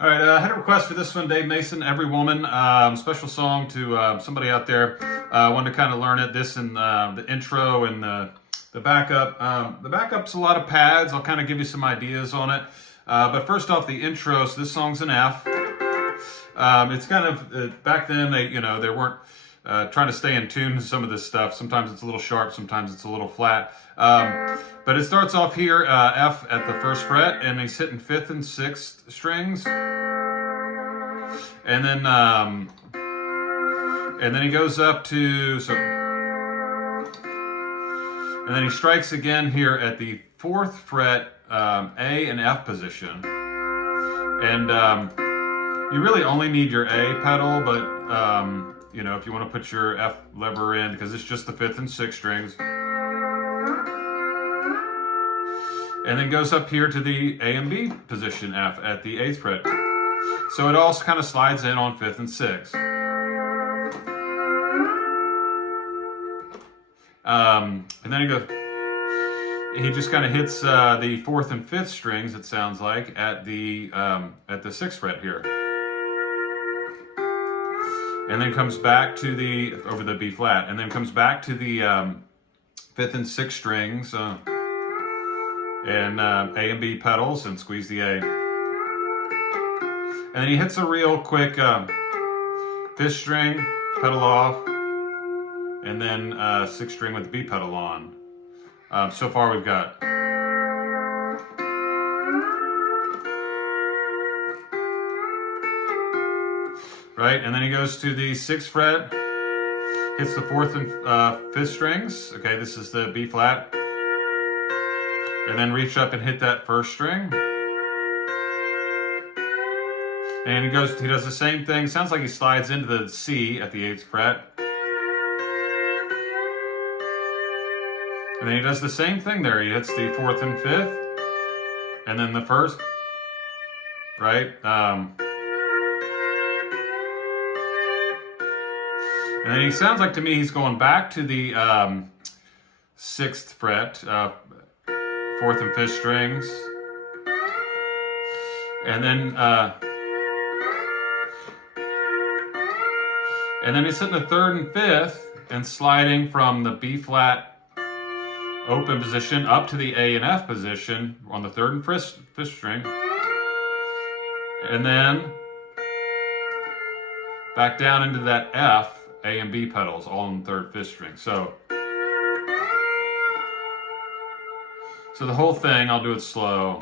All right, I had a request for this one, Dave Mason, Every Woman. Special song to somebody out there. Wanted to kind of learn it. This and the intro and the backup. The backup's a lot of pads. I'll kind of give you some ideas on it. But first off, the intro. So this song's an F. It's kind of back then they weren't trying to stay in tune to some of this stuff. Sometimes it's a little sharp, sometimes it's a little flat. But it starts off here, F at the first fret, and he's hitting fifth and sixth strings. And then he goes up to, and then he strikes again here at the fourth fret, A and F position. And you really only need your A pedal, but if you want to put your F lever in, because it's just the fifth and sixth strings. And then goes up here to the A and B position, F, at the eighth fret. So it all kind of slides in on fifth and sixth. And then he just kind of hits the fourth and fifth strings, it sounds like, at the sixth fret here. And then comes back to over the B flat, and then comes back to the fifth and sixth strings, and A and B pedals, and squeeze the A. And then he hits a real quick fifth string, pedal off, and then sixth string with the B pedal on. So far we've got. Right, and then he goes to the sixth fret, hits the fourth and fifth strings. Okay, this is the B flat. And then reach up and hit that first string. And he does the same thing. Sounds like he slides into the C at the eighth fret. And then he does the same thing there. He hits the fourth and fifth, and then the first, right? And then he sounds like, to me, he's going back to the sixth fret, fourth and fifth strings. And then he's hitting the third and fifth and sliding from the B flat open position up to the A and F position on the third and fifth string. And then back down into that F, A and B pedals, all on the third, fifth string. So the whole thing, I'll do it slow.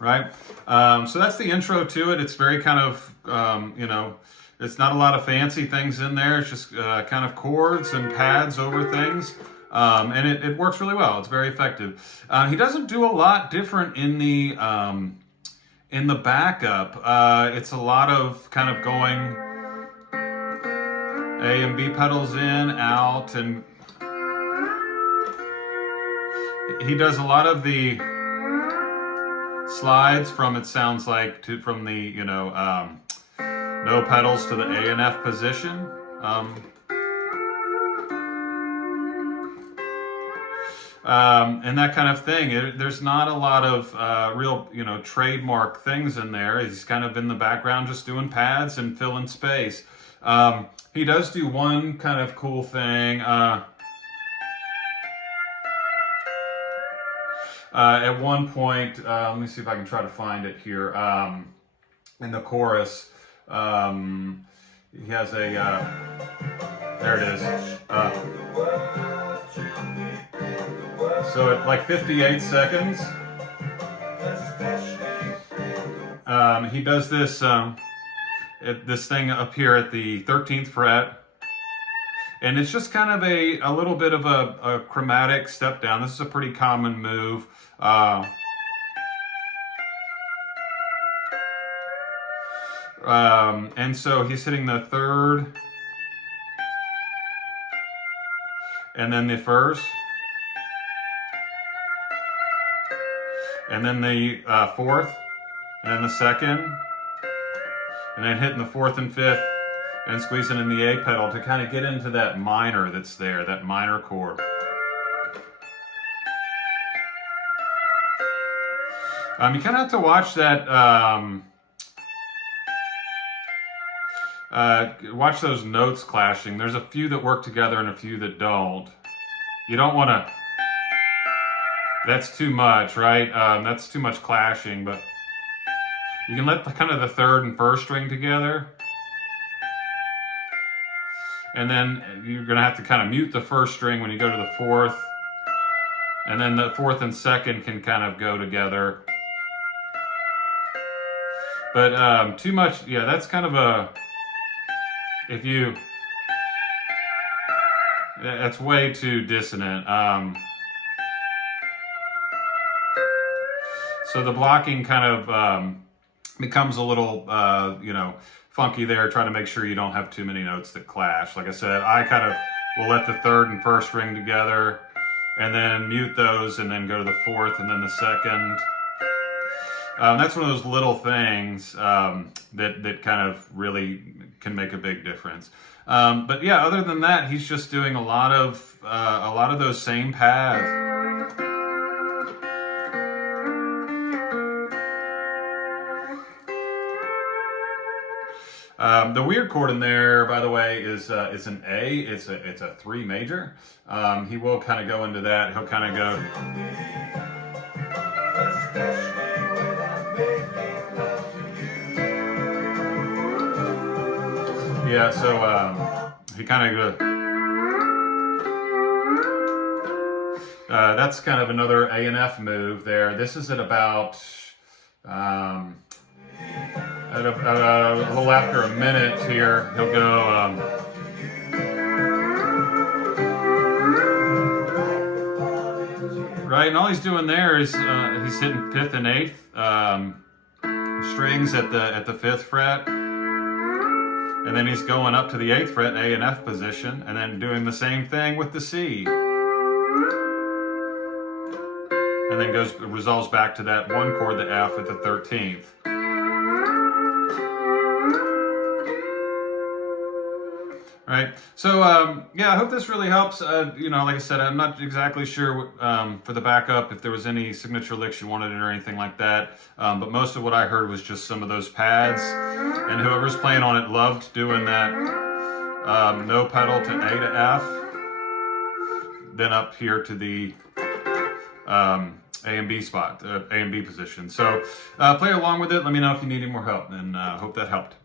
Right? So that's the intro to it. It's very kind of, it's not a lot of fancy things in there. It's just kind of chords and pads over things. And it works really well. It's very effective. He doesn't do a lot different in the backup. It's a lot of kind of going A and B pedals in, out, and he does a lot of the slides from, it sounds like, from the no pedals to the A and F position. And that kind of thing. There's not a lot of real, trademark things in there. He's kind of in the background just doing pads and filling space. He does do one kind of cool thing. At one point, let me see if I can try to find it here. In the chorus, he has a, there it is. So at like 58 seconds, he does this thing up here at the 13th fret. And it's just kind of a little bit of a chromatic step down. This is a pretty common move. And so he's hitting the third, and then the first, and then the fourth, and then the second, and and then hitting the 4th and 5th, and squeezing in the A pedal to kind of get into that minor that's there, that minor chord. You kind of have to watch that, watch those notes clashing. There's a few that work together and a few that don't. You don't want to, that's too much, right? That's too much clashing, but you can let kind of the 3rd and 1st string together. And then you're going to have to kind of mute the 1st string when you go to the 4th. And then the 4th and 2nd can kind of go together. But too much, yeah, that's kind of a, if you, that's way too dissonant. So the blocking kind of becomes a little, you know, funky there, trying to make sure you don't have too many notes that clash. Like I said, I kind of will let the 3rd and 1st string together and then mute those and then go to the 4th and then the 2nd. That's one of those little things that kind of really can make a big difference. But yeah, other than that, he's just doing a lot of those same paths. The weird chord in there, by the way, is an A. It's a 3 major. He will kind of go into that. He'll kind of go. Yeah, so he kind of goes. That's kind of another A and F move there. This is at about. At a little after a minute here, he'll go. Right, and all he's doing there is he's hitting 5th and 8th strings at the 5th fret, and then he's going up to the 8th fret, A and F position, and then doing the same thing with the C, and then resolves back to that one chord, the F, at the 13th. Right. So, yeah, I hope this really helps. You know, like I said, I'm not exactly sure for the backup if there was any signature licks you wanted or anything like that. But most of what I heard was just some of those pads. And whoever's playing on it loved doing that no pedal to A to F, then up here to the A and B spot, A and B position. So play along with it. Let me know if you need any more help, and hope that helped.